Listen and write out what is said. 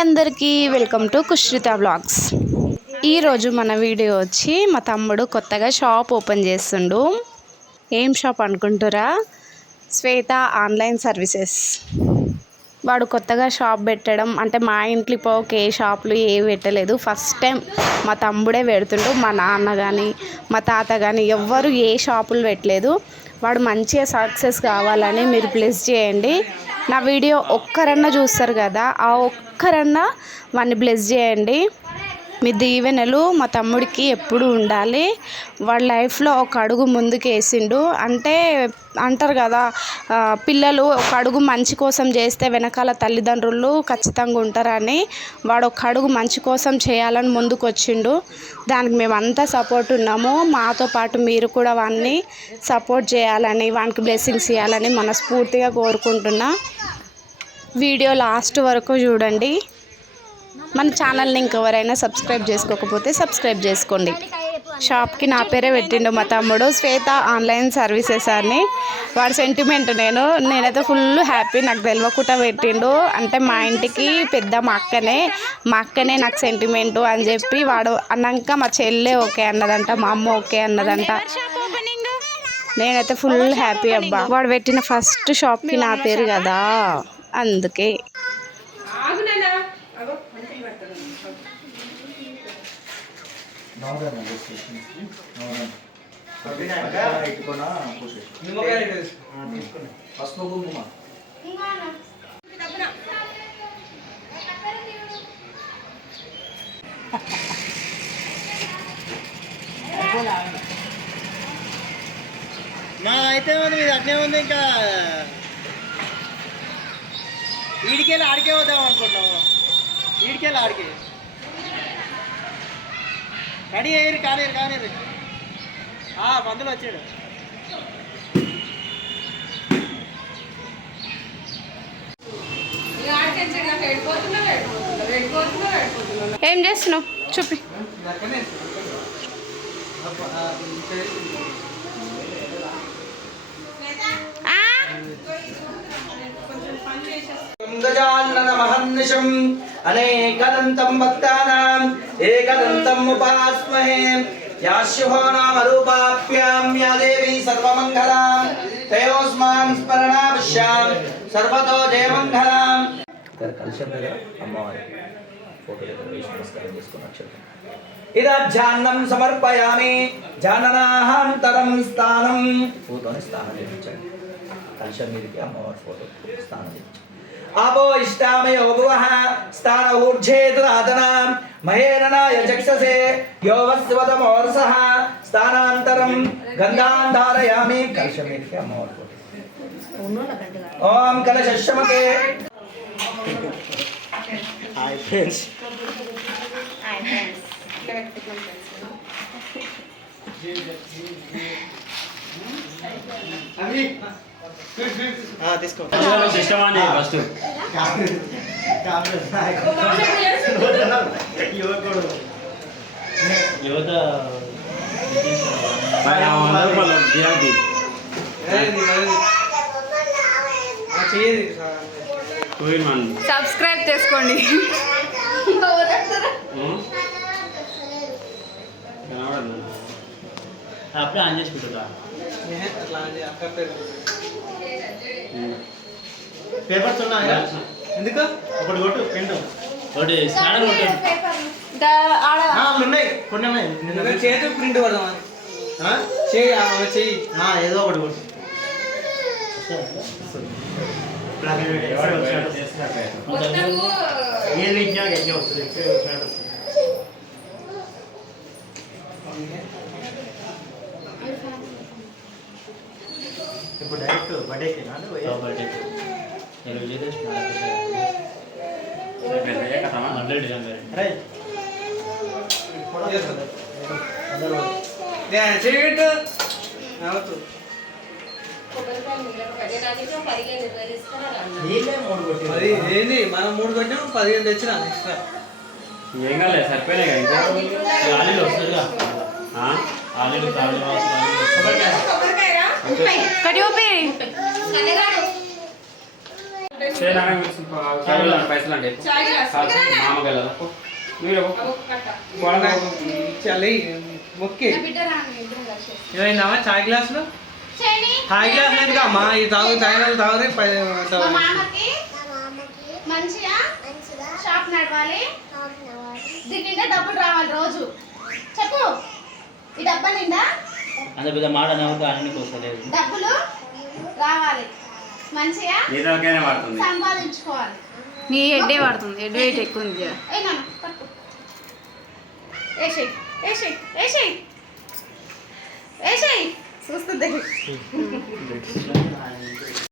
అందరికీ welcome to కుష్రిత blogs ఈరోజు మన వీడియో వచ్చి మా తమ్ముడు కొత్తగా షాప్ ఓపెన్ చేస్తుండు. ఏం షాప్ అనుకుంటురా? Swetha online services. వాడు కొత్తగా షాప్ పెట్టడం అంటే మా ఇంట్లో పోక ఏ షాపులు ఏ పెట్టలేదు. ఫస్ట్ టైం మా తమ్ముడే పెడుతుండు. మా నాన్న కానీ మా తాత కానీ ఎవ్వరు ఏ షాపులు పెట్టలేదు. వాడు మంచిగా సక్సెస్ కావాలని మీరు ప్లేస్ చేయండి. నా వీడియో ఒక్కరన్నా చూస్తారు కదా ఆ ఒక్కరన్నా వాడిని బ్లెస్ చేయండి. మీ దీవెనలు మా తమ్ముడికి ఎప్పుడు ఉండాలి? వాళ్ళ లైఫ్లో ఒక అడుగు ముందుకు వేసిండు అంటే అంటారు కదా పిల్లలు ఒక అడుగు మంచి కోసం చేస్తే వెనకాల తల్లిదండ్రులు ఖచ్చితంగా ఉంటారని వాడు ఒక అడుగు మంచి కోసం చేయాలని ముందుకు వచ్చిండు దానికి మేమంతా సపోర్ట్ ఉన్నాము. మాతో పాటు మీరు కూడా వాడిని సపోర్ట్ చేయాలని వానికి బ్లెస్సింగ్స్ ఇవ్వాలని మనస్ఫూర్తిగా కోరుకుంటున్నా. వీడియో లాస్ట్ వరకు చూడండి. మన ఛానల్ని ఇంకెవరైనా సబ్స్క్రైబ్ చేసుకోకపోతే సబ్స్క్రైబ్ చేసుకోండి. షాప్కి నా పేరే పెట్టిండు మా తమ్ముడు. శ్వేత ఆన్లైన్ సర్వీసెస్ అని. వాడి సెంటిమెంట్ నేను నేనైతే ఫుల్ హ్యాపీ. నాకు తెలియకుండా పెట్టిండు. అంటే మా ఇంటికి పెద్ద మా అక్కనే. మా అక్కనే నాకు సెంటిమెంటు అని చెప్పి వాడు అన్నాక మా చెల్లె ఓకే అన్నదంట మా అమ్మ ఓకే అన్నదంట. నేనైతే ఫుల్ హ్యాపీ అబ్బా. వాడు పెట్టిన ఫస్ట్ షాప్కి నా పేరు కదా. అందుకే. పసుపు కుంకుమ. మా అయితే ఉంది ఇది అట్నే ఉంది ఇంకా. ఈడికెళ్ళి ఆడికే పోదాం అనుకుంటున్నాము. ఈడికెళ్ళి ఆడికి. రెడీ అయ్యారు కానేరు కానేరు మందులు వచ్చాడు. ఏం చేస్తున్నావు? చూపి. ఆ? గజాన్నన మహర్నిశం. అనేకదంతం భక్తానాం ఏకదంతం ఉపాస్మహే యాశుభో నామ రూపాభ్యాం యా దేవి సర్వమంగళాం తయోస్మాన్ స్మరణాభిష్యాం సర్వతో జయమంగళాం దగ్గర అమ్మవారి నమస్కారం చేసుకుని అక్షరం ఇదాధ్యాన్నం సమర్పయామి జాననాహాంతరం స్థానం ఫోటోని స్థానం చేయించండి కలశం మీదకి అమ్మవారి ఫోటో స్థానం చేయించండి ఆపో ఇష్టామయో భువః స్థాన ఊర్ధ్యేతు ఆదనాం మహేరణాయ చక్షసే. యోవస్వతమోర్సః. స్థానాంతరం గంధాన్ ధారయామి కలశం మీదకి అమ్మవారి ఫోటో ఓం కలశమకే హాయ్ ఫ్రెండ్స్ తీసుకో సిస్టమ్ అని ఫస్ట్ యువత సబ్స్క్రైబ్ చేసుకోండి అప్పుడే ఆన్ చేసి పెట్టుదా పేపర్స్ ఉన్నాయా? ఎందుకు? ఒకటి కొట్టు పెండు ఒకటి స్నానం కొట్టు. ఉన్నాయి. కొన్ని ఉన్నాయి. నిన్న చేతి ప్రింట్ పడదామని ఆ? చేయి చెయ్యి. ఆ, ఏదో ఒకటి కొట్టు. ఏది ఎక్కడ వస్తుంది ఇప్పుడు డైరెక్ట్ బర్త్డేకి రైట్ చేయి పెట్టు నవ్వుతూ. నీళ్ళే మూడు కొట్టి అది ఏంది? మనం మూడు కొట్టాం పదిహేను తెచ్చిన ఎక్స్ట్రా ఏం కాలేదు సరిపోయినాయి కదా ఇంకా. ఆలీలు వస్తుందిగా. ఆలీలు కాళ్ళు చూపి పైసలు అంటే చాయ్ గ్లాసులు చాయ్ గ్లాస్ లేదు అమ్మా ఈ తాగు మంచిగా షాప్ నడవాలి. దీని నిండా డబ్బులు రావాలి రోజు. చెప్పు. ఈ డబ్బా నిండా? అంత పెద్ద మాట నవ్వుతూ అన్ని వస్తలేదు డబ్బులు రావాలి. మంచిగా పడుతుంది సంపాదించుకోవాలి. నీ వెయిట్ ఎక్కువ ఉంది చూస్తుంది